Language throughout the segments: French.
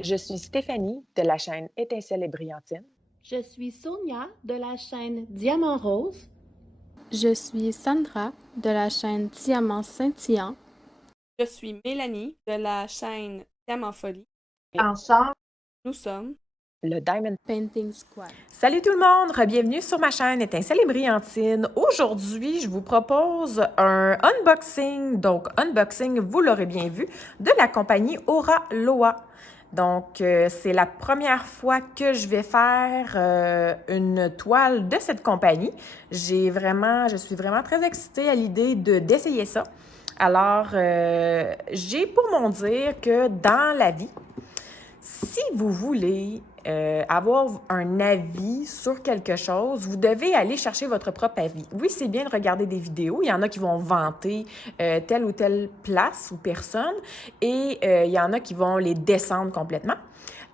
Je suis Stéphanie de la chaîne Étincelle et Brillantine. Je suis Sonia de la chaîne Diamant Rose. Je suis Sandra de la chaîne Diamant Scintillant. Je suis Mélanie de la chaîne Diamant Folie. Et Ensemble, Nous sommes le Diamond. Painting Squad. Salut tout le monde, bienvenue sur ma chaîne Étincelle et Brillantine. Aujourd'hui, je vous propose un unboxing, donc unboxing, vous l'aurez bien vu, de la compagnie Aura Loa. Donc, c'est la première fois que je vais faire une toile de cette compagnie. Je suis vraiment très excitée à l'idée d'essayer ça. Alors, j'ai pour mon dire que dans la vie, si vous voulez avoir un avis sur quelque chose, vous devez aller chercher votre propre avis. Oui, c'est bien de regarder des vidéos. Il y en a qui vont vanter telle ou telle place ou personne et il y en a qui vont les descendre complètement.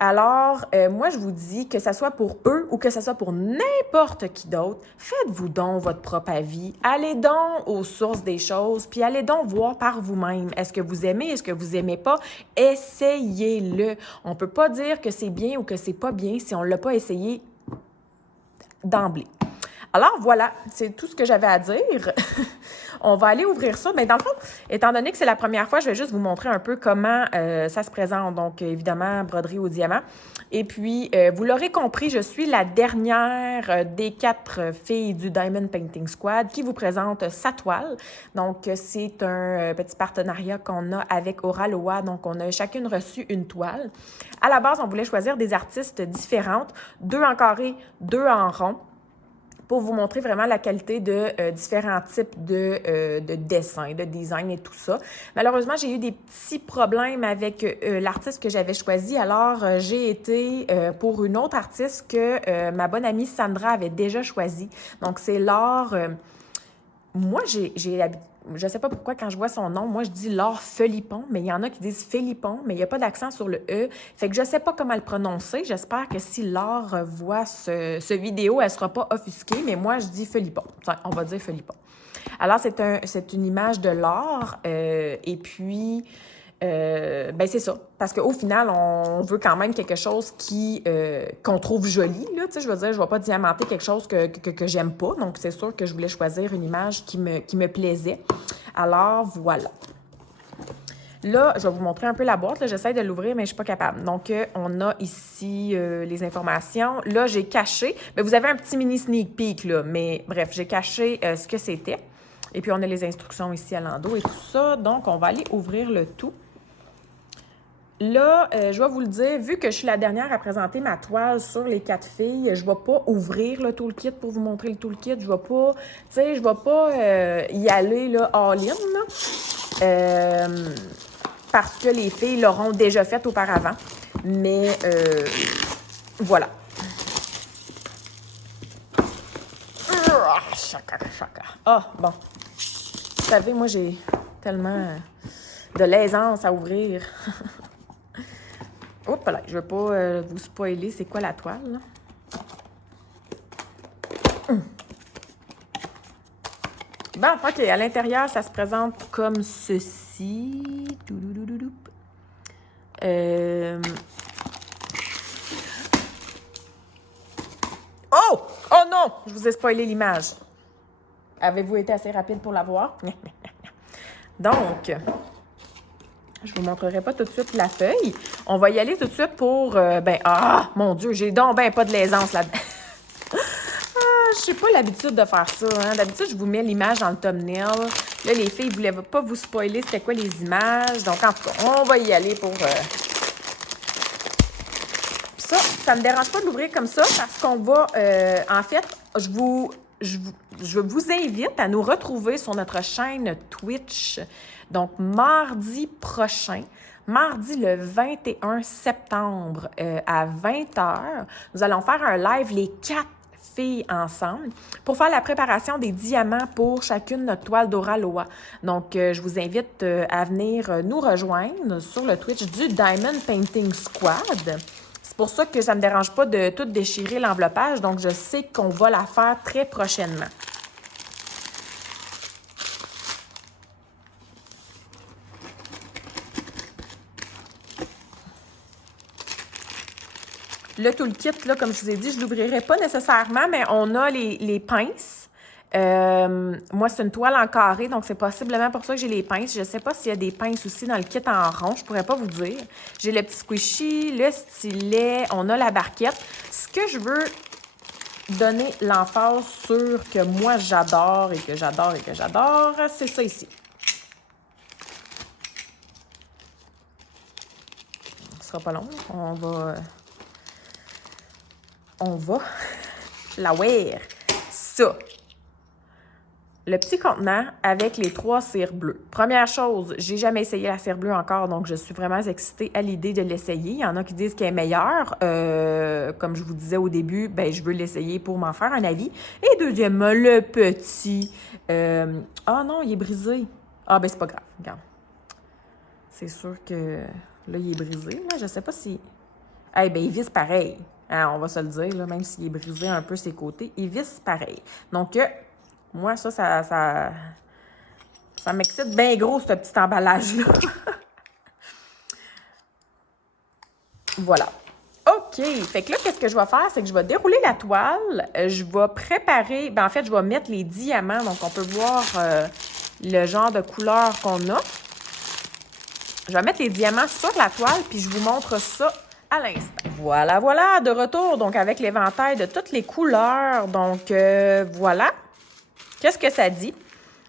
Alors, moi, je vous dis que ça soit pour eux ou que ça soit pour n'importe qui d'autre, faites-vous donc votre propre avis. Allez donc aux sources des choses, puis allez donc voir par vous-même. Est-ce que vous aimez, est-ce que vous aimez pas? Essayez-le. On peut pas dire que c'est bien ou que c'est pas bien si on l'a pas essayé d'emblée. Alors voilà, c'est tout ce que j'avais à dire. On va aller ouvrir ça. Mais dans le fond, étant donné que c'est la première fois, je vais juste vous montrer un peu comment ça se présente. Donc, évidemment, broderie au diamant. Et puis, vous l'aurez compris, je suis la dernière des 4 filles du Diamond Painting Squad qui vous présente sa toile. Donc, c'est un petit partenariat qu'on a avec Aura Loa. Donc, on a chacune reçu une toile. À la base, on voulait choisir des artistes différentes, 2 en carré, 2 en rond, pour vous montrer vraiment la qualité de différents types de dessins, de design et tout ça. Malheureusement, j'ai eu des petits problèmes avec l'artiste que j'avais choisi, alors j'ai été pour une autre artiste que ma bonne amie Sandra avait déjà choisie. Donc, c'est Laure... moi, je sais pas pourquoi, quand je vois son nom, moi, je dis Laure Felipon, mais il y en a qui disent Felipon, mais il n'y a pas d'accent sur le E. Fait que je sais pas comment le prononcer. J'espère que si Laure voit ce vidéo, elle sera pas offusquée, mais moi, je dis Felipon. Enfin, on va dire Felipon. Alors, c'est une image de Laure, et puis... ben c'est ça. Parce qu'au final, on veut quand même quelque chose qu'on trouve joli. Là, je veux dire, je ne vais pas diamanter quelque chose que j'aime pas. Donc, c'est sûr que je voulais choisir une image qui me plaisait. Alors, voilà. Là, je vais vous montrer un peu la boîte. J'essaie de l'ouvrir, mais je ne suis pas capable. Donc, on a ici les informations. Là, j'ai caché. Bien, vous avez un petit mini sneak peek, là. Mais bref, j'ai caché ce que c'était. Et puis, on a les instructions ici à l'endos et tout ça. Donc, on va aller ouvrir le tout. Là, je vais vous le dire, vu que je suis la dernière à présenter ma toile sur les 4 filles, je ne vais pas ouvrir le toolkit pour vous montrer le toolkit. Je ne vais pas, y aller là, all-in, là, parce que les filles l'auront déjà fait auparavant. Mais voilà. Ah, bon. Vous savez, moi, j'ai tellement de l'aisance à ouvrir. Oups là, je veux pas vous spoiler c'est quoi la toile, là. Bon, OK, à l'intérieur, ça se présente comme ceci. Oh! Oh non! Je vous ai spoilé l'image. Avez-vous été assez rapide pour la voir? Donc, je vous montrerai pas tout de suite la feuille. On va y aller tout de suite pour... mon Dieu, j'ai donc ben pas de l'aisance là-dedans. Je n'ai pas l'habitude de faire ça. Hein. D'habitude, je vous mets l'image dans le thumbnail. Là, les filles ne voulaient pas vous spoiler c'était quoi les images. Donc, en tout cas, on va y aller pour... Ça ne me dérange pas de l'ouvrir comme ça parce qu'on va... en fait, je vous invite à nous retrouver sur notre chaîne Twitch. Donc, mardi prochain, mardi le 21 septembre à 20h, nous allons faire un live les 4 filles ensemble pour faire la préparation des diamants pour chacune de notre toile d'Aura Loa. Donc, je vous invite à venir nous rejoindre sur le Twitch du Diamond Painting Squad. C'est pour ça que ça ne me dérange pas de tout déchirer l'enveloppage. Donc, je sais qu'on va la faire très prochainement. Le toolkit, là, comme je vous ai dit, je ne l'ouvrirai pas nécessairement, mais on a les pinces. Moi, c'est une toile en carré, donc c'est possiblement pour ça que j'ai les pinces. Je ne sais pas s'il y a des pinces aussi dans le kit en rond, je ne pourrais pas vous dire. J'ai le petit squishy, le stylet, on a la barquette. Ce que je veux donner l'emphase sur que moi, j'adore et que j'adore et que j'adore, c'est ça ici. Ce sera pas long, on va la wear. Ça. Le petit contenant avec les 3 cires bleues. Première chose, j'ai jamais essayé la cire bleue encore, donc je suis vraiment excitée à l'idée de l'essayer. Il y en a qui disent qu'elle est meilleure. Comme je vous disais au début, ben, je veux l'essayer pour m'en faire un avis. Et deuxièmement, le petit... Ah non, il est brisé. Ah ben c'est pas grave, regarde. C'est sûr que là, il est brisé. Là, je sais pas si... Eh ben, il visse pareil. Hein, on va se le dire, là, même s'il est brisé un peu ses côtés, il visse pareil. Donc... moi, ça m'excite bien gros, ce petit emballage-là. Voilà. OK. Fait que là, qu'est-ce que je vais faire? C'est que je vais dérouler la toile. Je vais préparer... Ben, en fait, je vais mettre les diamants. Donc, on peut voir le genre de couleur qu'on a. Je vais mettre les diamants sur la toile, puis je vous montre ça à l'instant. Voilà, voilà, de retour. Donc, avec l'éventail de toutes les couleurs. Donc, voilà. Qu'est-ce que ça dit?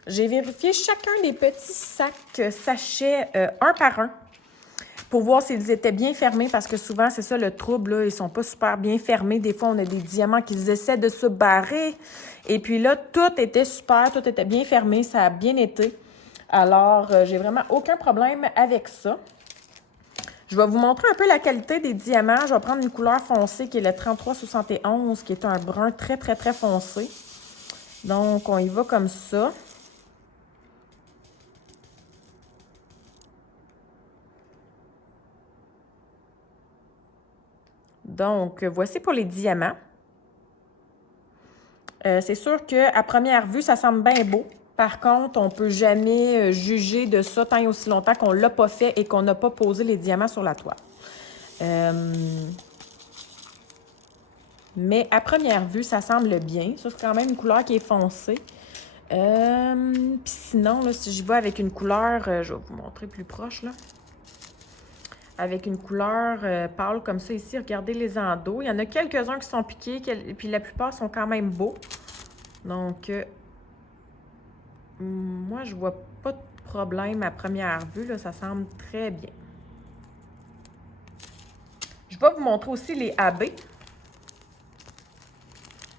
J'ai vérifié chacun des petits sacs sachets un par un pour voir s'ils étaient bien fermés parce que souvent, c'est ça le trouble, là, ils sont pas super bien fermés. Des fois, on a des diamants qui essaient de se barrer. Et puis là, tout était super, tout était bien fermé, ça a bien été. Alors, j'ai vraiment aucun problème avec ça. Je vais vous montrer un peu la qualité des diamants. Je vais prendre une couleur foncée qui est le 3371, qui est un brun très, très, très foncé. Donc, on y va comme ça. Donc, voici pour les diamants. C'est sûr qu'à première vue, ça semble bien beau. Par contre, on ne peut jamais juger de ça tant et aussi longtemps qu'on ne l'a pas fait et qu'on n'a pas posé les diamants sur la toile. Mais à première vue, ça semble bien. Ça, c'est quand même une couleur qui est foncée. Puis sinon, là, si je vais avec une couleur, je vais vous montrer plus proche, là. Avec une couleur pâle comme ça ici, regardez les endos. Il y en a quelques-uns qui sont piqués, puis la plupart sont quand même beaux. Donc, moi, je vois pas de problème à première vue, là, ça semble très bien. Je vais vous montrer aussi les AB.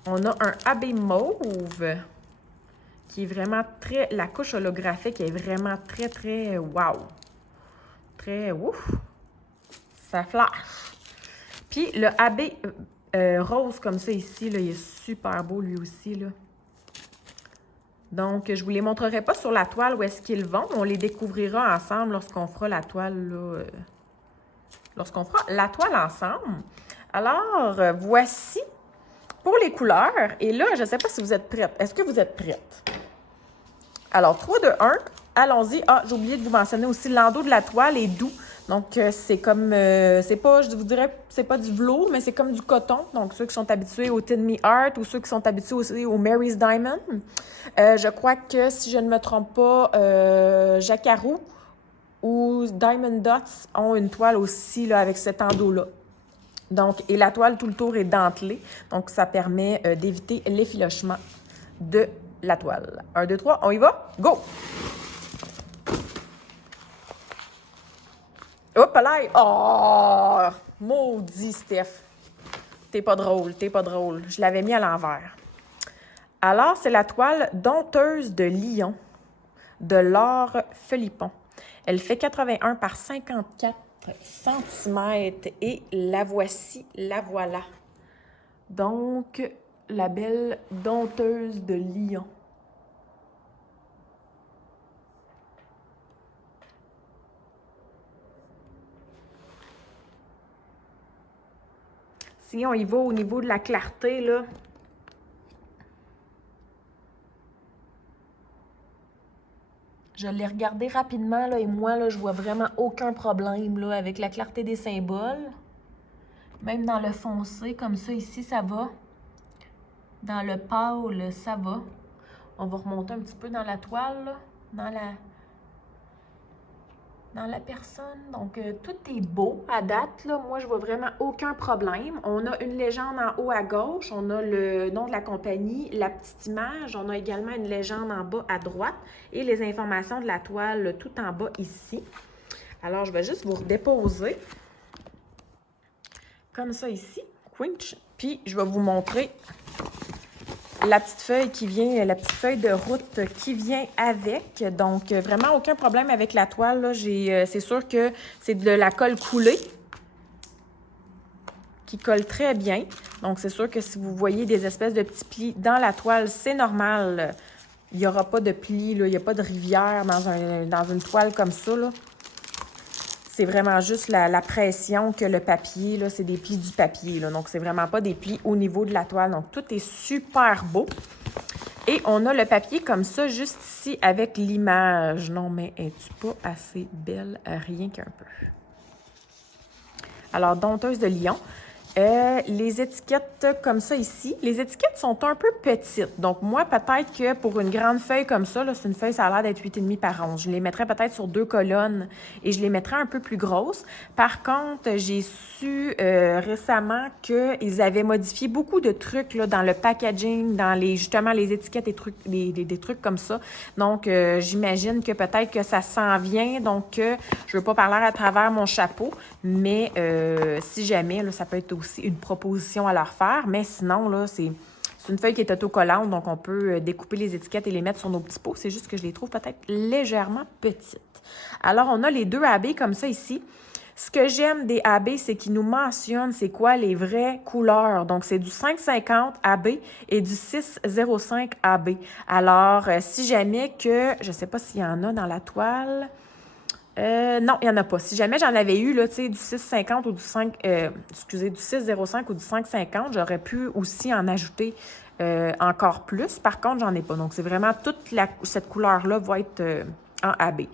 On a un AB mauve qui est vraiment très... La couche holographique est vraiment très, très wow. Très ouf. Ça flash. Puis le AB rose comme ça ici, là, il est super beau lui aussi, là. Donc, je ne vous les montrerai pas sur la toile où est-ce qu'ils vont. On les découvrira ensemble lorsqu'on fera la toile, là. Lorsqu'on fera la toile ensemble. Alors, voici pour les couleurs. Et là, je ne sais pas si vous êtes prêtes. Est-ce que vous êtes prêtes? Alors, 3, 2, 1. Allons-y. Ah, j'ai oublié de vous mentionner aussi, l'endos de la toile est doux. Donc, c'est comme, c'est pas, je vous dirais, c'est pas du velours, mais c'est comme du coton. Donc, ceux qui sont habitués au Tin Me Art ou ceux qui sont habitués aussi au Mary's Diamond. Je crois que, si je ne me trompe pas, Jacquarou ou Diamond Dots ont une toile aussi là, avec cet endos-là. Donc, et la toile tout le tour est dentelée. Donc, ça permet d'éviter l'effilochement de la toile. 1, 2, 3, on y va? Go! Hop là! Oh! Maudit, Steph! T'es pas drôle, t'es pas drôle. Je l'avais mis à l'envers. Alors, c'est la toile dompteuse de Lyon de Laure Philippon. Elle fait 81 par 54 cm et la voici, la voilà. Donc, la belle dompteuse de Lyon. Si on y va au niveau de la clarté, là. Je l'ai regardé rapidement, là, et moi, là, je vois vraiment aucun problème là, avec la clarté des symboles. Même dans le foncé, comme ça, ici, ça va. Dans le pâle, ça va. On va remonter un petit peu dans la toile, là, dans la personne. Donc, tout est beau à date, là. Moi, je vois vraiment aucun problème. On a une légende en haut à gauche. On a le nom de la compagnie, la petite image. On a également une légende en bas à droite et les informations de la toile tout en bas ici. Alors, je vais juste vous redéposer comme ça ici. Quinch. Puis, je vais vous montrer la petite feuille qui vient, la petite feuille de route qui vient avec. Donc, vraiment aucun problème avec la toile, là. C'est sûr que c'est de la colle coulée qui colle très bien. Donc, c'est sûr que si vous voyez des espèces de petits plis dans la toile, c'est normal. Il n'y aura pas de plis, là. Il n'y a pas de rivière dans une toile comme ça, là. C'est vraiment juste la pression que le papier, là, c'est des plis du papier, là. Donc, c'est vraiment pas des plis au niveau de la toile. Donc, tout est super beau. Et on a le papier comme ça, juste ici, avec l'image. Non, mais es-tu pas assez belle? Rien qu'un peu. Alors, dompteuse de lion. Les étiquettes comme ça ici, les étiquettes sont un peu petites. Donc, moi, peut-être que pour une grande feuille comme ça, c'est une feuille, ça a l'air d'être 8,5 par 11. Je les mettrais peut-être sur 2 colonnes et je les mettrais un peu plus grosses. Par contre, j'ai su récemment qu'ils avaient modifié beaucoup de trucs là, dans le packaging, dans justement les étiquettes et trucs, des trucs comme ça. Donc, j'imagine que peut-être que ça s'en vient. Donc, je ne veux pas parler à travers mon chapeau, mais si jamais, là, ça peut être aussi une proposition à leur faire, mais sinon, là, c'est une feuille qui est autocollante, donc on peut découper les étiquettes et les mettre sur nos petits pots. C'est juste que je les trouve peut-être légèrement petites. Alors, on a les 2 AB comme ça ici. Ce que j'aime des AB, c'est qu'ils nous mentionnent c'est quoi les vraies couleurs. Donc, c'est du 550 AB et du 605 AB. Alors, si jamais que, je ne sais pas s'il y en a dans la toile... non, il n'y en a pas. Si jamais j'en avais eu, là, tu sais, du 6,50 ou du 6,05 ou du 5,50, j'aurais pu aussi en ajouter encore plus. Par contre, j'en ai pas. Donc, c'est vraiment toute cette couleur-là va être en AB.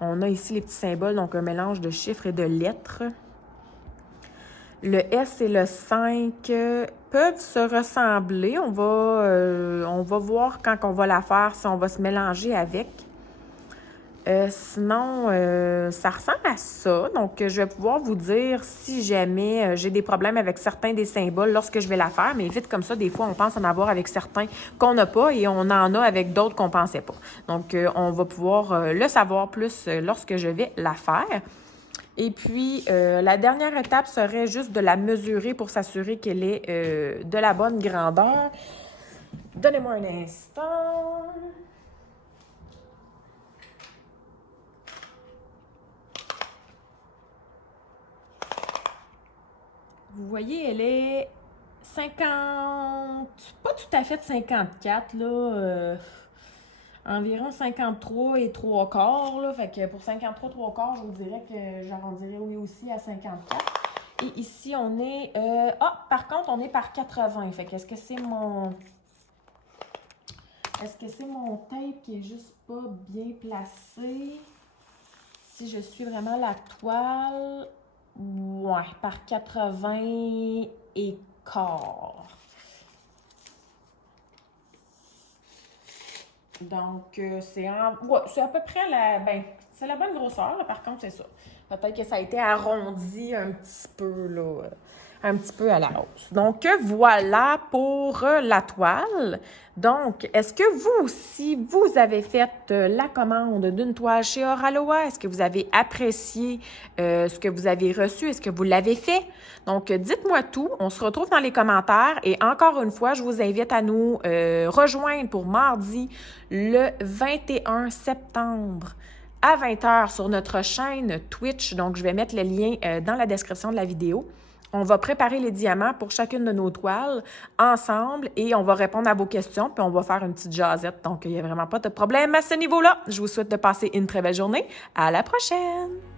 On a ici les petits symboles, donc un mélange de chiffres et de lettres. Le S et le 5 peuvent se ressembler. On va voir quand on va la faire, si on va se mélanger avec. Sinon, ça ressemble à ça. Donc, je vais pouvoir vous dire si jamais j'ai des problèmes avec certains des symboles lorsque je vais la faire. Mais vite comme ça, des fois, on pense en avoir avec certains qu'on n'a pas et on en a avec d'autres qu'on ne pensait pas. Donc, on va pouvoir le savoir plus lorsque je vais la faire. Et puis, la dernière étape serait juste de la mesurer pour s'assurer qu'elle est de la bonne grandeur. Donnez-moi un instant. Vous voyez, elle est 50... pas tout à fait 54, là. Environ 53 et 3 quarts, là. Fait que pour 53 3 quarts, je vous dirais que j'arrondirais oui aussi à 54. Et ici, on est... par contre, on est par 80. Fait que est-ce que c'est mon... Est-ce que c'est mon tape qui est juste pas bien placé? Si je suis vraiment la toile... Ouais, par 80 et quart. Donc, c'est à peu près c'est la bonne grosseur, là, par contre, c'est ça. Peut-être que ça a été arrondi un petit peu, là, un petit peu à la hausse. Donc, voilà pour la toile. Donc, est-ce que vous aussi, vous avez fait la commande d'une toile chez Aura Loa? Est-ce que vous avez apprécié ce que vous avez reçu? Est-ce que vous l'avez fait? Donc, dites-moi tout. On se retrouve dans les commentaires. Et encore une fois, je vous invite à nous rejoindre pour mardi, le 21 septembre à 20h sur notre chaîne Twitch. Donc, je vais mettre le lien dans la description de la vidéo. On va préparer les diamants pour chacune de nos toiles ensemble et on va répondre à vos questions puis on va faire une petite jasette. Donc, il n'y a vraiment pas de problème à ce niveau-là. Je vous souhaite de passer une très belle journée. À la prochaine!